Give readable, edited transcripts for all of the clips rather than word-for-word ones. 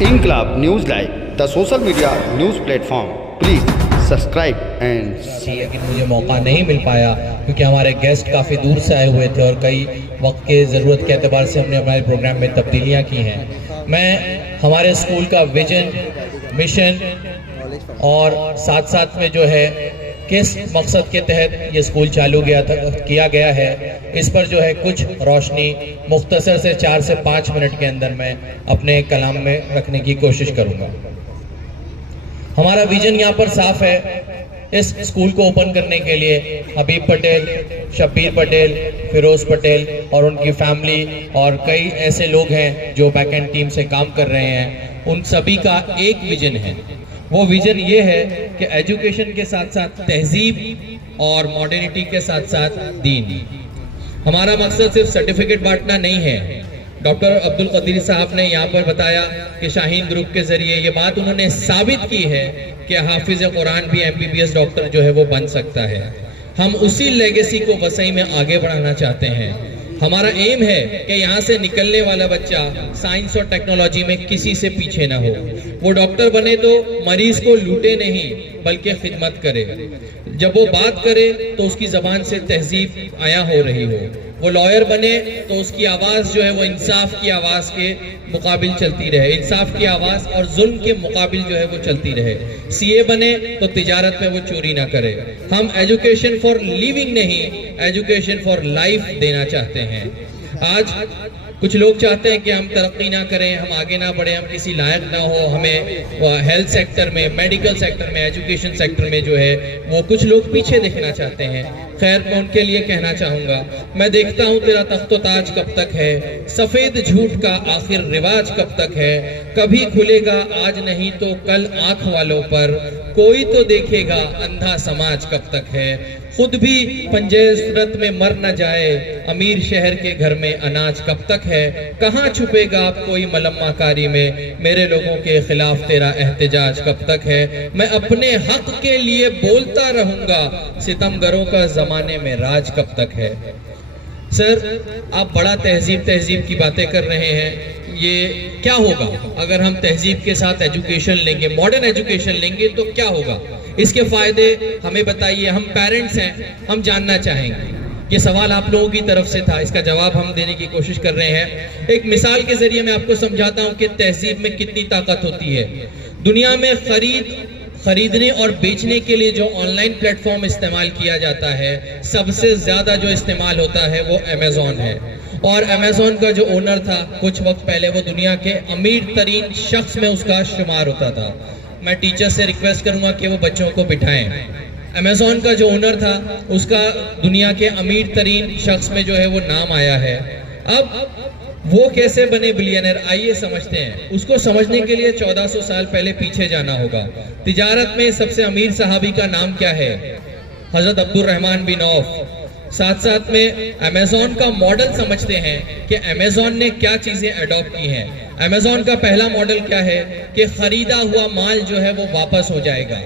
Inkilab News Live, the social media news platform. Please subscribe and लेकिन मुझे मौका नहीं मिल पाया क्योंकि हमारे गेस्ट काफ़ी दूर से आए हुए थे और कई वक्त के ज़रूरत के एतबार से हमने हमारे प्रोग्राम में तब्दीलियां की हैं। मैं हमारे स्कूल का विजन, मिशन और साथ साथ में जो है किस मकसद के तहत ये स्कूल चालू किया गया है, इस पर जो है कुछ रोशनी मुख्तसर से 4 से 5 मिनट के अंदर मैं अपने कलाम में रखने की कोशिश करूँगा। हमारा विजन यहाँ पर साफ है। इस स्कूल को ओपन करने के लिए हबीब पटेल, शब्बीर पटेल, फिरोज पटेल और उनकी फैमिली और कई ऐसे लोग हैं जो बैक एंड टीम से काम कर रहे हैं, उन सभी का एक विजन है। वो विजन ये है कि एजुकेशन के साथ साथ तहजीब और मॉडर्निटी के साथ साथ दीन। हमारा मकसद सिर्फ सर्टिफिकेट बांटना नहीं है। डॉक्टर अब्दुल कदीर साहब ने यहाँ पर बताया कि शाहीन ग्रुप के जरिए ये बात उन्होंने साबित की है कि हाफिज कुरान भी MBBS डॉक्टर जो है वो बन सकता है। हम उसी लेगेसी को वसई में आगे बढ़ाना चाहते हैं। हमारा एम है कि यहाँ से निकलने वाला बच्चा साइंस और टेक्नोलॉजी में किसी से पीछे ना हो। वो डॉक्टर बने तो मरीज को लूटे नहीं बल्कि खिदमत करे। जब वो बात करे तो उसकी जबान से तहजीब आया हो रही हो। वो लॉयर बने तो उसकी आवाज़ जो है वो इंसाफ की आवाज़ के मुकाबिल चलती रहे, इंसाफ की आवाज़ और जुल्म के मुकाबिल जो है वो चलती रहे। CA बने तो तिजारत में वो चोरी ना करे। हम एजुकेशन फॉर लिविंग नहीं, एजुकेशन फॉर लाइफ देना चाहते हैं। आज कुछ लोग चाहते हैं कि हम तरक्की ना करें, हम आगे ना बढ़े, हम किसी लायक ना हो, हमें हेल्थ सेक्टर में, मेडिकल सेक्टर में, एजुकेशन सेक्टर में जो है वो कुछ लोग पीछे देखना चाहते हैं। खैर, मैं उनके लिए कहना चाहूँगा, मैं देखता हूँ तेरा तख्तो ताज कब तक है, सफ़ेद झूठ का आखिर रिवाज कब तक है, कभी खुलेगा आज नहीं तो कल आँख वालों पर, कोई तो देखेगा अंधा समाज कब तक है, खुद भी पंजरत में मर न जाए, अमीर शहर के घर में अनाज कब तक है, कहाँ छुपेगा आप कोई मलम्माकारी में, मेरे लोगों के खिलाफ तेरा एहतजाज कब तक है, मैं अपने हक के लिए बोलता रहूंगा, सितमगरों का जमाने में राज कब तक है। सर, आप बड़ा तहजीब की बातें कर रहे हैं। ये क्या होगा अगर हम तहजीब के साथ एजुकेशन लेंगे, मॉडर्न एजुकेशन लेंगे तो क्या होगा? इसके फायदे हमें बताइए। हम पेरेंट्स हैं, हम जानना चाहेंगे। ये सवाल आप लोगों की तरफ से था, इसका जवाब हम देने की कोशिश कर रहे हैं। एक मिसाल के जरिए मैं आपको समझाता हूँ कि तहजीब में कितनी ताकत होती है। दुनिया में खरीदने और बेचने के लिए जो ऑनलाइन प्लेटफॉर्म इस्तेमाल किया जाता है, सबसे ज्यादा जो इस्तेमाल होता है वो अमेज़ॉन है। और अमेज़ॉन का जो ओनर था, कुछ वक्त पहले वो दुनिया के अमीर तरीन शख्स में उसका शुमार होता था। मैं टीचर से रिक्वेस्ट करूंगा कि वो बच्चों को बिठाएं। अमेज़ॉन का जो ओनर था, उसका दुनिया के अमीर तरीन शख्स में जो है वो नाम आया है। अब वो कैसे बने बिलियनर, आइए समझते हैं। उसको समझने के लिए 1400 साल पहले पीछे जाना होगा। तिजारत में सबसे अमीर सहाबी का नाम क्या है? हजरत अब्दुल रहमान बिन औफ। साथ साथ में अमेज़ॉन का मॉडल समझते हैं कि अमेज़ॉन ने क्या चीजें अडॉप्ट की हैं। अमेज़ॉन का पहला मॉडल क्या है कि खरीदा हुआ माल जो है वो वापस हो जाएगा।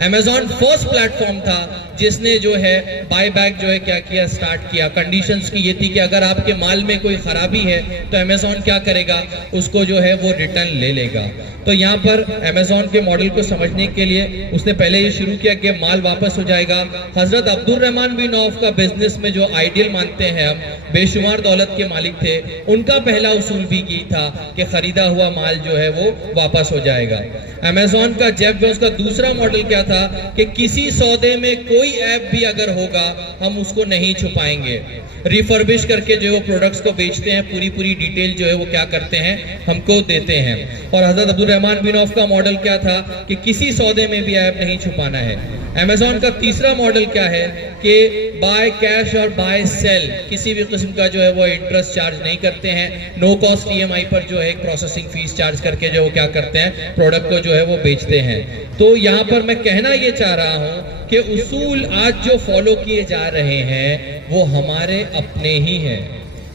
अमेज़ॉन फर्स्ट प्लेटफॉर्म था जिसने जो है बाय बैक जो है क्या किया, स्टार्ट किया। कंडीशंस की ये थी कि अगर आपके माल में कोई खराबी है तो अमेज़ॉन क्या करेगा, उसको जो है वो रिटर्न ले लेगा। तो यहाँ पर अमेज़ॉन के मॉडल को समझने के लिए उसने पहले ये शुरू किया कि माल वापस हो जाएगा। हजरत अब्दुल रहमान बिन औफ का बिजनेस में जो आइडियल मानते हैं हम, बेशुमार दौलत के मालिक थे, उनका पहला उसूल भी की था कि खरीदा हुआ माल जो है वो वापस हो जाएगा। अमेज़ॉन का जेफ बेजोस का दूसरा मॉडल क्या था कि किसी सौदे में कोई ऐप भी अगर होगा हम उसको नहीं छुपाएंगे। रिफर्बिश करके जो वो प्रोडक्ट्स को बेचते हैं, पूरी डिटेल जो है वो क्या करते हैं, हमको देते हैं। और हजरत अब्दुल रहमान बिन औफ का मॉडल क्या था कि किसी सौदे में भी ऐप नहीं छुपाना है। अमेज़ॉन का तीसरा मॉडल क्या है कि बाय कैश और बाय सेल, किसी भी किस्म का जो है वो इंटरेस्ट चार्ज नहीं करते हैं। नो कॉस्ट EMI पर जो है एक प्रोसेसिंग फीस चार्ज करके जो वो क्या करते हैं, प्रोडक्ट को जो है वो बेचते हैं। तो यहाँ पर मैं कहना ये चाह रहा हूँ कि उसूल आज जो फॉलो किए जा रहे हैं वो हमारे अपने ही हैं।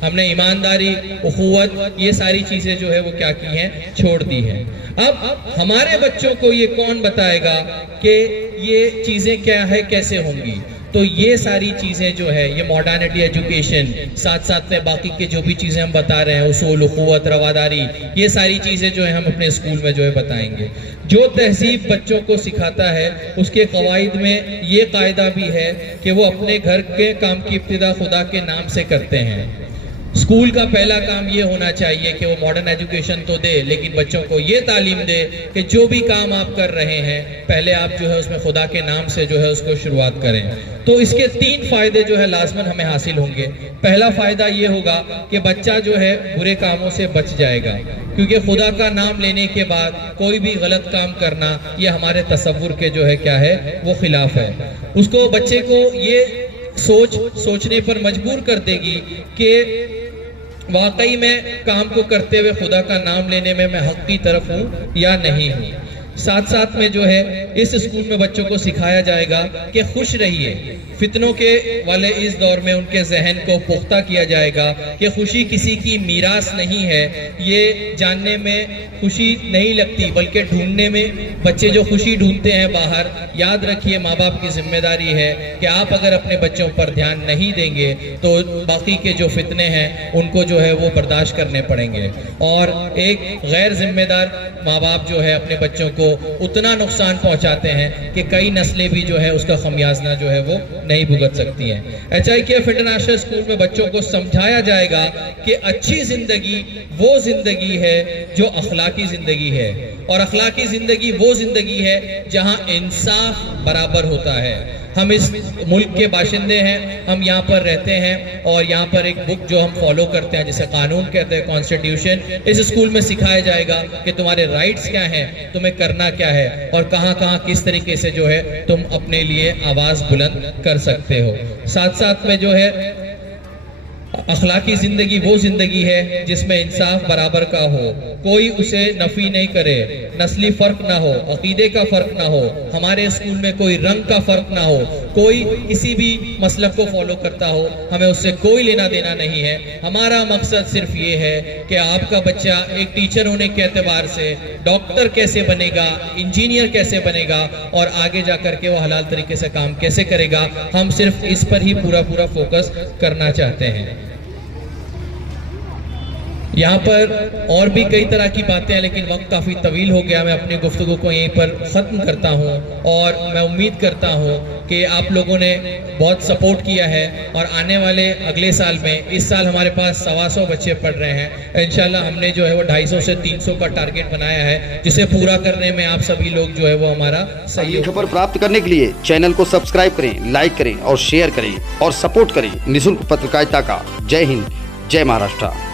हमने ईमानदारी, उखुवत, ये सारी चीजें जो है वो क्या की हैं, छोड़ दी हैं। अब हमारे बच्चों को ये कौन बताएगा कि ये चीजें क्या है, कैसे होंगी? तो ये सारी चीज़ें जो है, ये मॉडर्निटी एजुकेशन, साथ साथ में बाकी के जो भी चीज़ें हम बता रहे हैं, उसूल, उखुवत, रवादारी, ये सारी चीज़ें जो है हम अपने स्कूल में जो है बताएंगे। जो तहजीब बच्चों को सिखाता है उसके कवायद में ये कायदा भी है कि वो अपने घर के काम की इब्तिदा खुदा के नाम से करते हैं। स्कूल का पहला काम ये होना चाहिए कि वो मॉडर्न एजुकेशन तो दे, लेकिन बच्चों को ये तालीम दे कि जो भी काम आप कर रहे हैं पहले आप जो है उसमें खुदा के नाम से जो है उसको शुरुआत करें। तो इसके 3 फायदे जो है लाजमन हमें हासिल होंगे। पहला फायदा ये होगा कि बच्चा जो है बुरे कामों से बच जाएगा, क्योंकि खुदा का नाम लेने के बाद कोई भी गलत काम करना ये हमारे तसव्वुर के जो है क्या है वो खिलाफ है। उसको, बच्चे को ये सोचने पर मजबूर कर देगी कि वाकई में काम को करते हुए खुदा का नाम लेने में मैं हक की तरफ हूँ या नहीं हूँ। साथ साथ में जो है इस स्कूल में बच्चों को सिखाया जाएगा कि खुश रहिए। फितनों के वाले इस दौर में उनके जहन को पुख्ता किया जाएगा कि खुशी किसी की मीरास नहीं है। ये जानने में खुशी नहीं लगती बल्कि ढूंढने में। बच्चे जो खुशी ढूंढते हैं बाहर, याद रखिए माँ बाप की जिम्मेदारी है कि आप अगर अपने बच्चों पर ध्यान नहीं देंगे तो बाकी के जो फितने हैं उनको जो है वो बर्दाश्त करने पड़ेंगे। और एक गैर जिम्मेदार माँ बाप जो है अपने बच्चों को उतना नुकसान पहुंचाते हैं कि कई नस्लें भी जो है उसका खमियाजा जो है वो नहीं भुगत सकती हैं। HIKF इंटरनेशनल स्कूल में बच्चों को समझाया जाएगा कि अच्छी जिंदगी वो जिंदगी है जो अखलाकी जिंदगी है, और अखलाकी जिंदगी वो जिंदगी है जहां इंसाफ बराबर होता है। हम इस मुल्क के बाशिंदे हैं, हम यहाँ पर रहते हैं और यहाँ पर एक बुक जो हम फॉलो करते हैं जिसे कानून कहते हैं, कॉन्स्टिट्यूशन, इस स्कूल में सिखाया जाएगा कि तुम्हारे राइट्स क्या हैं, तुम्हें करना क्या है और कहाँ कहाँ किस तरीके से जो है तुम अपने लिए आवाज़ बुलंद कर सकते हो। साथ साथ में जो है अखलाकी जिंदगी वो जिंदगी है जिसमें इंसाफ बराबर का हो, कोई उसे नफी नहीं करे, नस्ली फर्क ना हो, अकीदे का फर्क ना हो, हमारे स्कूल में कोई रंग का फर्क ना हो, कोई किसी भी मसलब को फॉलो करता हो, हमें उससे कोई लेना देना नहीं है। हमारा मकसद सिर्फ ये है कि आपका बच्चा एक टीचर होने के एतबार से डॉक्टर कैसे बनेगा, इंजीनियर कैसे बनेगा और आगे जा कर के वो हलाल तरीके से काम कैसे करेगा, हम सिर्फ इस पर ही पूरा फोकस करना चाहते हैं। यहाँ पर और भी कई तरह की बातें हैं लेकिन वक्त काफ़ी तवील हो गया। मैं अपनी गुफ्तगू को यहीं पर ख़त्म करता हूँ और मैं उम्मीद करता हूँ कि आप लोगों ने बहुत सपोर्ट किया है और आने वाले अगले साल में, इस साल हमारे पास 125 बच्चे पढ़ रहे हैं। इंशाल्लाह हमने जो है वो 250 से 300 का टारगेट बनाया है, जिसे पूरा करने में आप सभी लोग जो है वो हमारा सहयोग। खबर प्राप्त करने के लिए चैनल को सब्सक्राइब करें, लाइक करें और शेयर करें और सपोर्ट करें निःशुल्क पत्रकारिता का। जय हिंद, जय महाराष्ट्र।